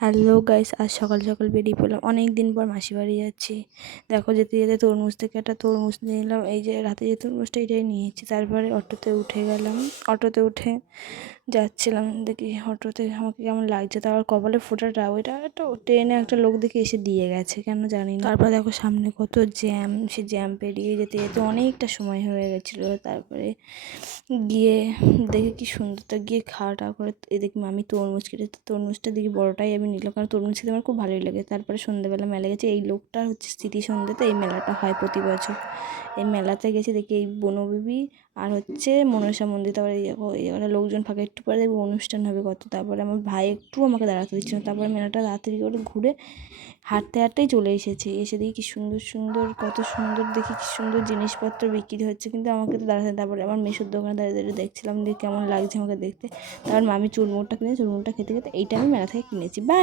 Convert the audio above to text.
Hello guys, আজ সকাল সকাল বেরিয়ে পড়লাম। অনেক দিন পর মাসি বাড়ি যাচ্ছি। দেখো, যেতে যেতে তরমুজ থেকে একটা তরমুজ নিয়ে নিলাম। এই যে রাতে যে তরমুজটা, এটাই নিয়েছি। তারপরে অটোতে উঠে গেলাম। অটোতে উঠে যাচ্ছিলাম, দেখি অটোতে আমাকে কেমন লাগছে। তারপর কপালে ফোঁটাটা, ওইটা একটা ট্রেনে একটা লোক দেখে এসে দিয়ে গেছে, কেন জানি না। তারপর দেখো সামনে কত জ্যাম, সে জ্যাম পেরিয়ে যেতে যেতে অনেকটা সময় হয়ে গেছিলো। তারপরে গিয়ে দেখে কি সুন্দর, তো গিয়ে খাওয়া টাওয়া করে দেখি আমি তরমুজ কেটে, তরমুজটা দেখি বড়টাই আমি নিলাম, কারণ তরমুজ খেতে আমার খুব ভালোই লাগে। তারপরে সন্ধ্যেবেলা মেলা গেছে। এই লোকটা হচ্ছে স্মৃতি সন্ধ্যেতে, এই মেলাটা হয় প্রতি বছর। এই মেলাতে গেছে দেখি এই বনবিবি আর হচ্ছে মনসা মন্দির। তারপরে এই জায়গাটা লোকজন ফাঁকা, একটু পরে দেখবো অনুষ্ঠান হবে কত। তারপরে আমার ভাই একটু আমাকে দাঁড়াতে দিচ্ছিল। তারপরে মেলাটা তাড়াতাড়ি করে ঘুরে হাঁটতে হাঁটতেই চলে এসেছি। এসে দেখি কি সুন্দর সুন্দর, কত সুন্দর দেখি কি সুন্দর জিনিসপত্র বিক্রি হচ্ছে, কিন্তু আমাকে তো দাঁড়াতে। তারপরে আমার মেসোর দোকানে দাঁড়িয়ে দাঁড়িয়ে দেখছিলাম, দিয়ে কেমন লাগছে আমাকে দেখতে। তারপর মামি চুরমুরটা কিনে, চুরমুরটা খেতে খেতে এইটা আমি মেলা থেকে কিনেছি। বাই।